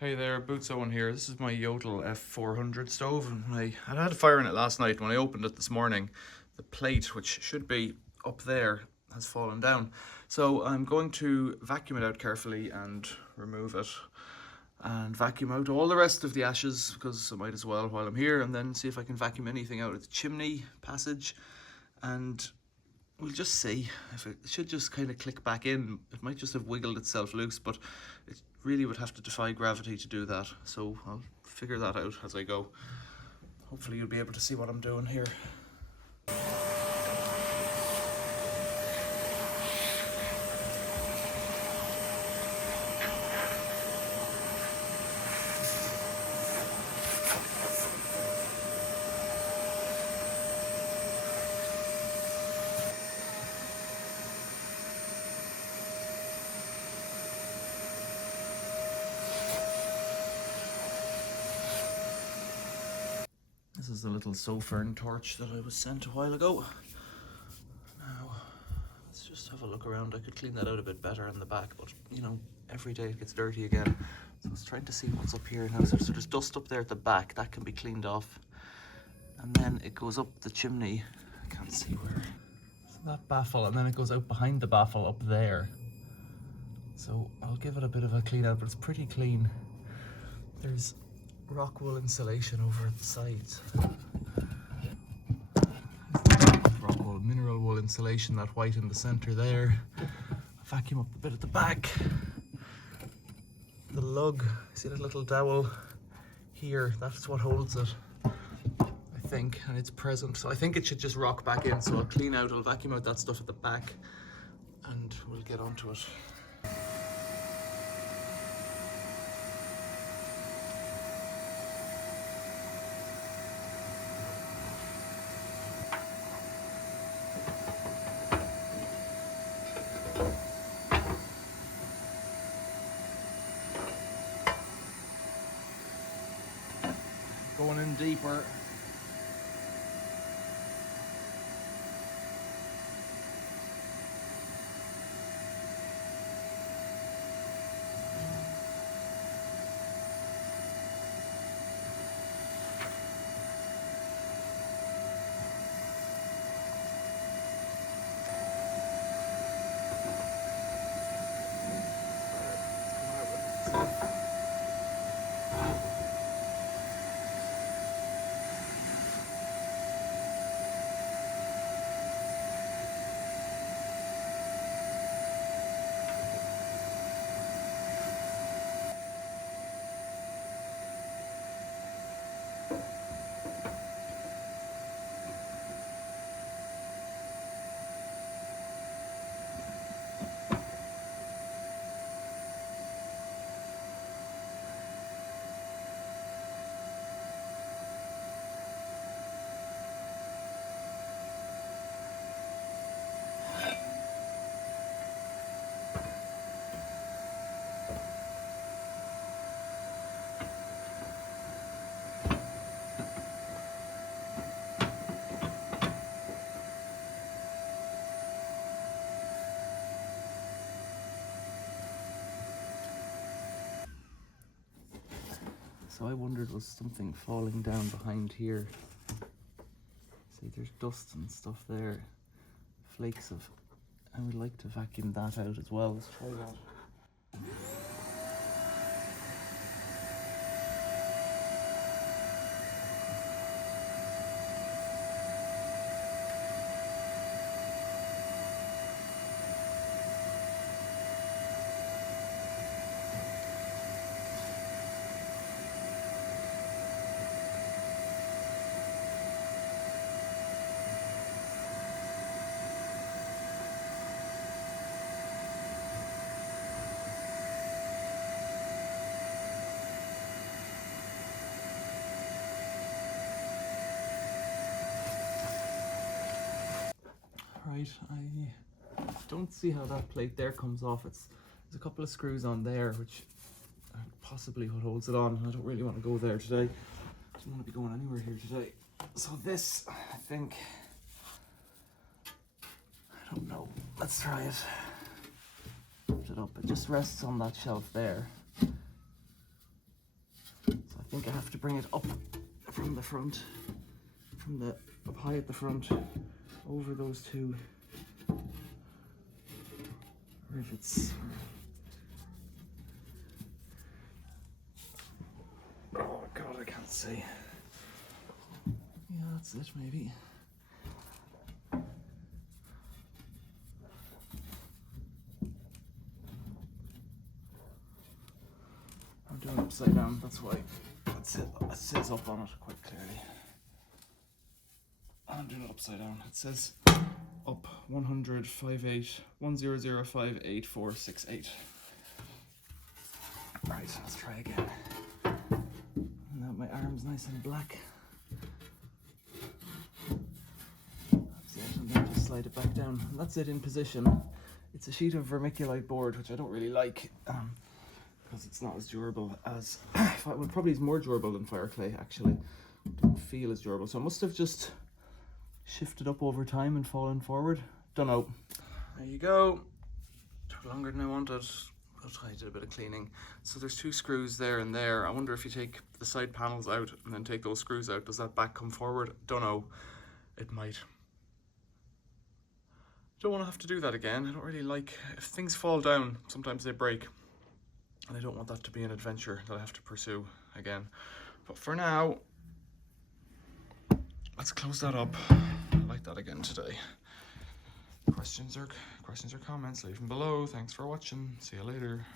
Hey there, Boots Owen here. This is my Jotul F400 stove, and I had a fire in it last night. When I opened it this morning, the plate, which should be up there, has fallen down. So I'm going to vacuum it out carefully and remove it, and vacuum out all the rest of the ashes, because I might as well while I'm here, and then see if I can vacuum anything out of the chimney passage, and we'll just see. If it should just kind of click back in. It might just have wiggled itself loose, but it really would have to defy gravity to do that. So I'll figure that out as I go. Hopefully you'll be able to see what I'm doing here. This is the little Sofern torch that I was sent a while ago. Now, let's just have a look around. I could clean that out a bit better in the back, but you know, every day it gets dirty again. So I was trying to see what's up here now. So there's dust up there at the back, that can be cleaned off. And then it goes up the chimney. I can't see where. So that baffle, and then it goes out behind the baffle up there. So I'll give it a bit of a clean out, but it's pretty clean. There's rock wool insulation over at the sides. Rock wool, mineral wool insulation, that white in the center there. Vacuum up the bit at the back. The lug, see that little dowel here? That's what holds it, I think, and it's present. So I think it should just rock back in. So I'll clean out, I'll vacuum out that stuff at the back, and we'll get onto it. Going in deeper. So I wondered, was something falling down behind here? See, there's dust and stuff there. Flakes of... I would like to vacuum that out as well. Let's try that. Right, I don't see how that plate there comes off. There's a couple of screws on there, which are possibly what holds it on. I don't really want to go there today. I don't want to be going anywhere here today. So this, I think, I don't know. Let's try it. Lift it up. It just rests on that shelf there. think I have to bring it up from the front, up high at the front, over those two rivets. Oh God, I can't see. Yeah, that's it maybe. I'm doing it upside down, that's why it says up on it quite clearly. I'm doing it upside down. It says up 100.58.1005.8468. Right, let's try again. Now my arm's nice and black. That's it, and then just slide it back down. And that's it in position. It's a sheet of vermiculite board, which I don't really like, because it's not as durable as, well, probably is more durable than fire clay actually. Don't feel as durable, so I must have just shifted up over time and fallen forward. Don't know. There you go. Took longer than I wanted. I did a bit of cleaning. So there's two screws there and there. I wonder if you take the side panels out and then take those screws out, does that back come forward? Don't know. It might. Don't want to have to do that again. I don't really like, if things fall down, sometimes they break. And I don't want that to be an adventure that I have to pursue again. But for now, let's close that up. I like that again today. Questions or comments, leave them below. Thanks for watching. See you later.